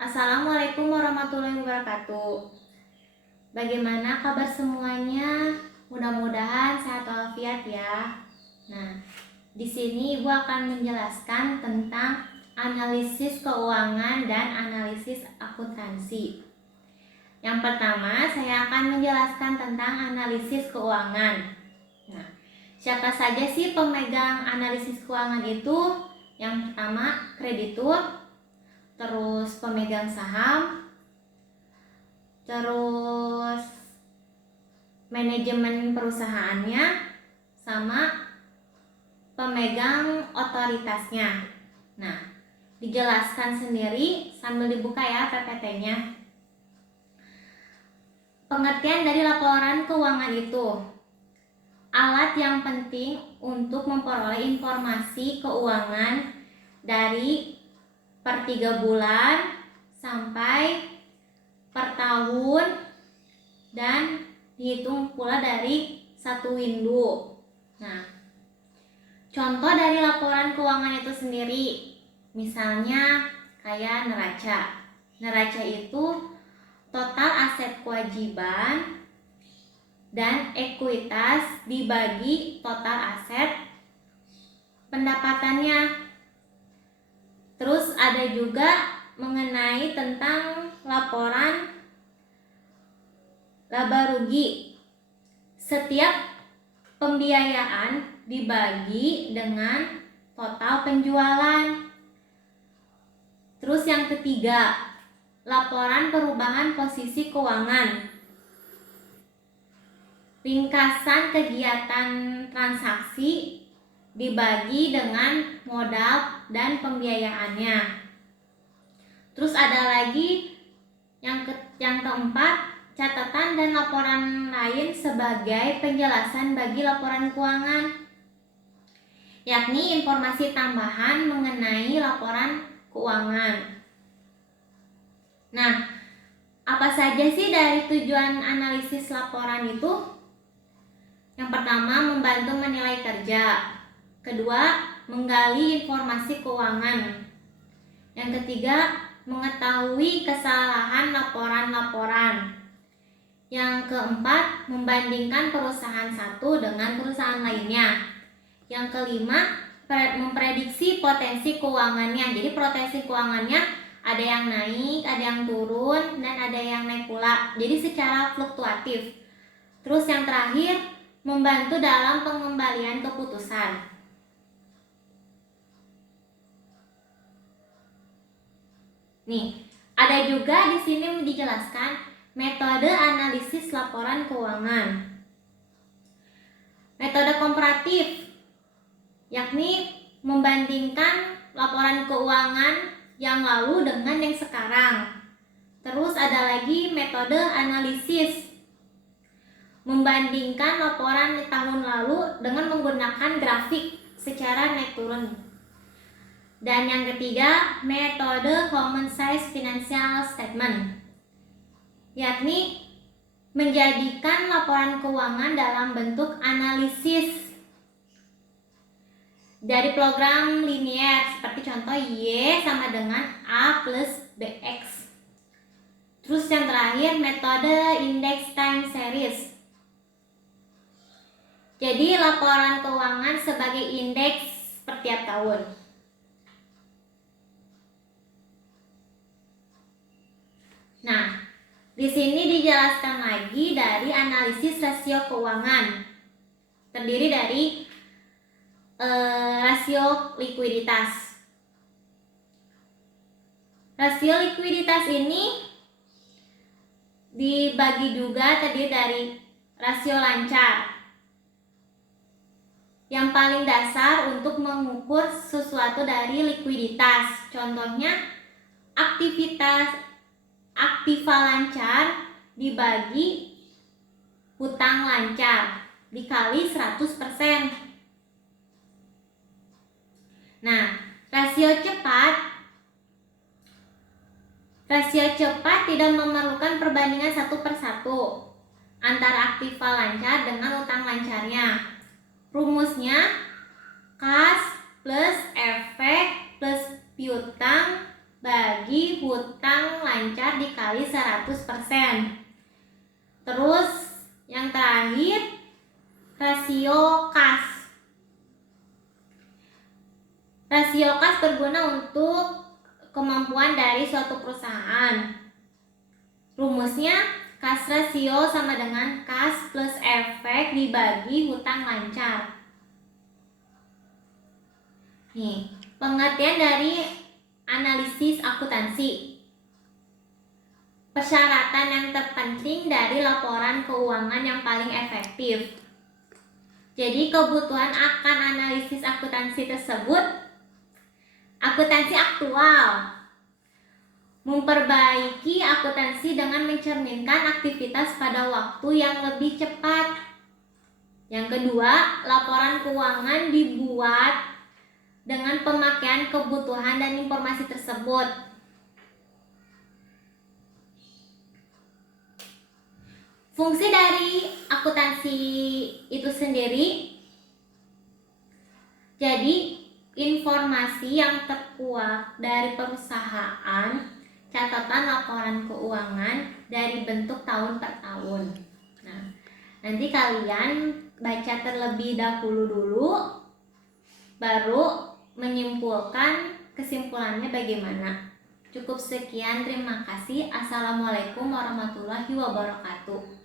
Assalamualaikum warahmatullahi wabarakatuh. Bagaimana kabar semuanya? Mudah-mudahan sehat walafiat ya. Nah, di sini Ibu akan menjelaskan tentang analisis keuangan dan analisis akuntansi. Yang pertama, saya akan menjelaskan tentang analisis keuangan. Nah, siapa saja sih pemegang analisis keuangan itu? Yang pertama, kreditur, terus pemegang saham, terus manajemen perusahaannya, sama pemegang otoritasnya. Nah, dijelaskan sendiri sambil dibuka ya PPT-nya. Pengertian dari laporan keuangan itu: alat yang penting untuk memperoleh informasi keuangan dari per 3 bulan sampai per tahun, dan dihitung pula dari 1 window. Nah, contoh dari laporan keuangan itu sendiri, misalnya kayak neraca. Neraca itu total aset kewajiban dan ekuitas dibagi total aset pendapatannya. Terus ada juga mengenai tentang laporan laba rugi. Setiap pembiayaan dibagi dengan total penjualan. Terus yang ketiga, laporan perubahan posisi keuangan. Ringkasan kegiatan transaksi dibagi dengan modal dan pembiayaannya. Terus ada lagi yang keempat, catatan dan laporan lain sebagai penjelasan bagi laporan keuangan, yakni informasi tambahan mengenai laporan keuangan. Nah, apa saja sih dari tujuan analisis laporan itu? Yang pertama, membantu menilai kerja. Kedua, menggali informasi keuangan. Yang ketiga, mengetahui kesalahan laporan-laporan. Yang keempat, membandingkan perusahaan satu dengan perusahaan lainnya. Yang kelima, memprediksi potensi keuangannya. Jadi potensi keuangannya ada yang naik, ada yang turun, dan ada yang naik pula. Jadi secara fluktuatif. Terus yang terakhir, membantu dalam pengembalian keputusan. Nih, ada juga di sini dijelaskan metode analisis laporan keuangan. Metode komparatif, yakni membandingkan laporan keuangan yang lalu dengan yang sekarang. Terus ada lagi metode analisis, membandingkan laporan tahun lalu dengan menggunakan grafik secara naik turun. Dan yang ketiga, metode common size financial statement, yakni menjadikan laporan keuangan dalam bentuk analisis dari program linier, seperti contoh Y sama dengan A plus BX. Terus yang terakhir, metode index time series. Jadi laporan keuangan sebagai indeks per tiap tahun. Nah, di sini dijelaskan lagi dari analisis rasio keuangan. Terdiri dari rasio likuiditas. Rasio likuiditas ini dibagi juga terdiri dari rasio lancar, yang paling dasar untuk mengukur sesuatu dari likuiditas. Contohnya, aktiva lancar dibagi hutang lancar dikali 100%. Nah, rasio cepat tidak memerlukan perbandingan 1/1 antara aktiva lancar dengan hutang lancarnya. Rumusnya kas plus efek plus piutang bagi hutang lancar dikali 100%. Terus yang terakhir, rasio kas. Rasio kas berguna untuk kemampuan dari suatu perusahaan. Rumusnya kas rasio sama dengan kas plus efek dibagi hutang lancar. Nih, pengertian dari analisis akuntansi. Persyaratan yang terpenting dari laporan keuangan yang paling efektif. Jadi kebutuhan akan analisis akuntansi tersebut, akuntansi aktual, memperbaiki akuntansi dengan mencerminkan aktivitas pada waktu yang lebih cepat. Yang kedua, laporan keuangan dibuat dengan pemakaian kebutuhan dan informasi tersebut. Fungsi dari akuntansi itu sendiri, jadi informasi yang terkuak dari perusahaan, catatan laporan keuangan dari bentuk tahun per tahun. Nah, nanti kalian baca terlebih dahulu dulu, baru menyimpulkan kesimpulannya bagaimana. Cukup sekian, terima kasih. Assalamualaikum warahmatullahi wabarakatuh.